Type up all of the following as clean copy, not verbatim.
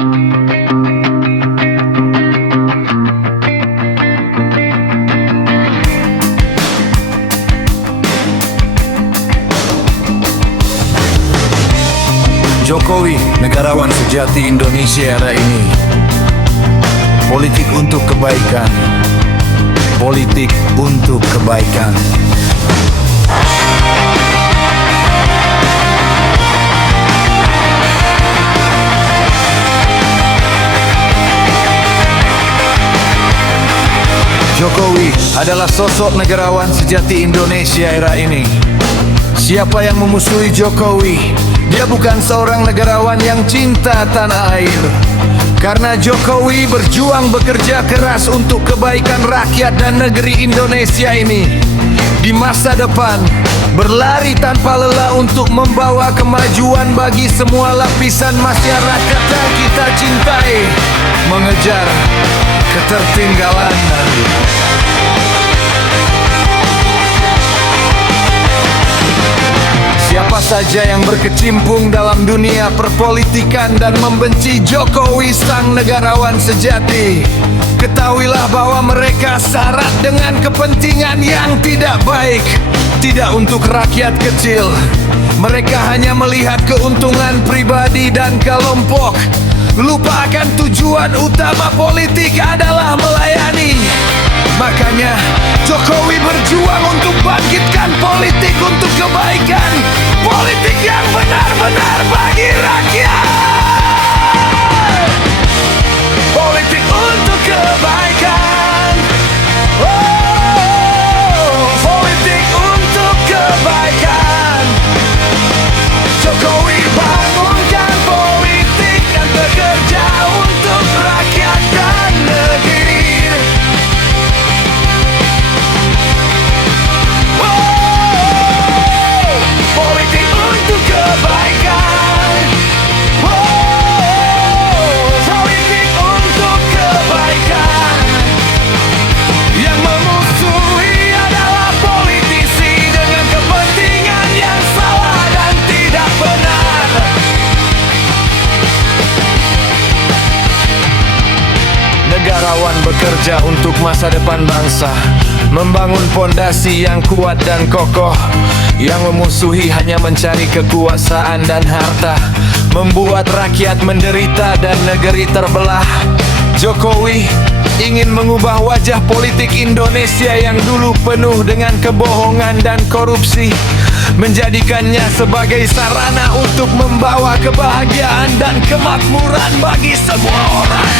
Jokowi, negarawan sejati Indonesia era ini. Politik untuk kebaikan. Politik untuk kebaikan. Jokowi adalah sosok negarawan sejati Indonesia era ini. Siapa yang memusuhi Jokowi, dia bukan seorang negarawan yang cinta tanah air. Karena Jokowi berjuang bekerja keras untuk kebaikan rakyat dan negeri Indonesia ini. Di masa depan, berlari tanpa lelah untuk membawa kemajuan bagi semua lapisan masyarakat yang kita cintai. Mengejar ketertinggalan. Siapa saja yang berkecimpung dalam dunia perpolitikan dan membenci Jokowi sang negarawan sejati, ketahuilah bahwa mereka syarat dengan kepentingan yang tidak baik. Tidak untuk rakyat kecil. Mereka hanya melihat keuntungan pribadi dan kelompok. Lupa akan tujuan utama politik adalah melayani. Makanya Jokowi berjuang untuk bangkitkan politik untuk kebaikan. Politik yang benar-benar bagi rakyat. Politik untuk kebaikan. Oh, politik untuk kebaikan. Jokowi bangunkan politik dan bekerja untuk rakyat dan negeri. Negarawan bekerja untuk masa depan bangsa, membangun pondasi yang kuat dan kokoh. Yang memusuhi hanya mencari kekuasaan dan harta, membuat rakyat menderita dan negeri terbelah. Jokowi ingin mengubah wajah politik Indonesia yang dulu penuh dengan kebohongan dan korupsi, menjadikannya sebagai sarana untuk membawa kebahagiaan dan kemakmuran bagi semua orang.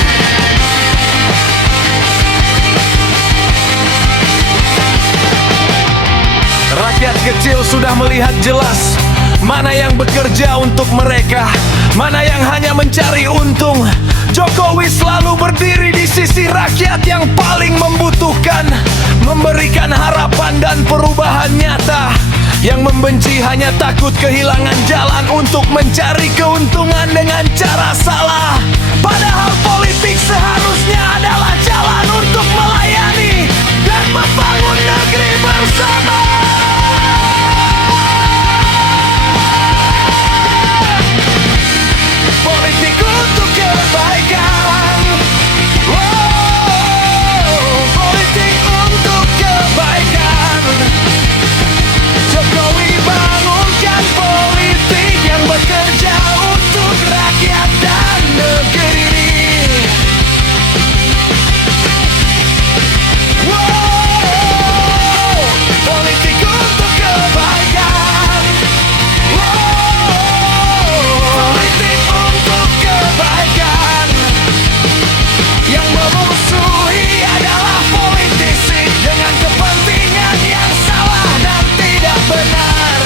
Rakyat kecil sudah melihat jelas mana yang bekerja untuk mereka, mana yang hanya mencari untung. Jokowi selalu berdiri di sisi rakyat yang paling membutuhkan, memberikan harapan dan perubahan nyata. Yang membenci hanya takut kehilangan jalan untuk mencari keuntungan dengan cara salah. Padahal politik seharusnya adalah jalan untuk melayani dan membangun negeri bersama. Politik untuk kebaikan. Oh, politik untuk kebaikan. Jokowi bangunkan politik yang bekerja untuk rakyat dan negeri. Wow, politik untuk kebaikan. Wow, politik untuk kebaikan. Yang memusuhi adalah politisi dengan kepentingan yang salah dan tidak benar.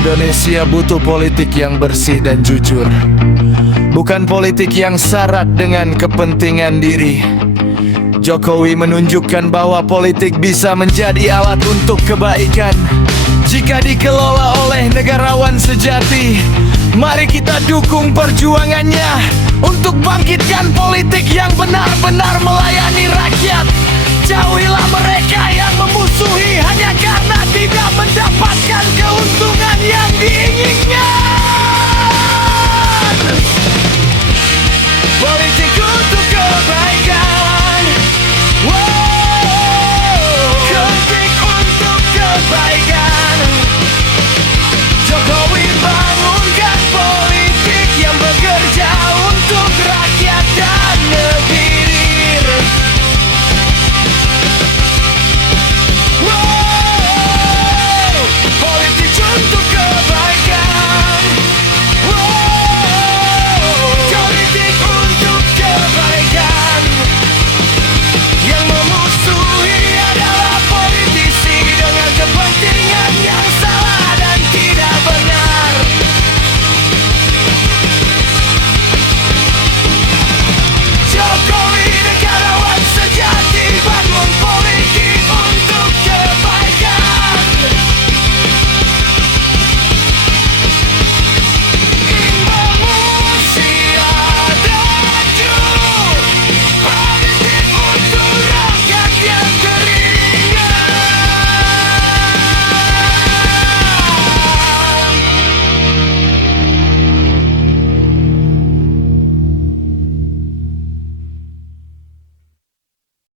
Indonesia butuh politik yang bersih dan jujur, bukan politik yang syarat dengan kepentingan diri. Jokowi menunjukkan bahwa politik bisa menjadi alat untuk kebaikan jika dikelola oleh negarawan sejati. Mari kita dukung perjuangannya untuk bangkitkan politik yang benar-benar melayani rakyat. Jauhilah mereka yang memusuhi hanya karena tidak mendapatkan keuntungan nying, nying.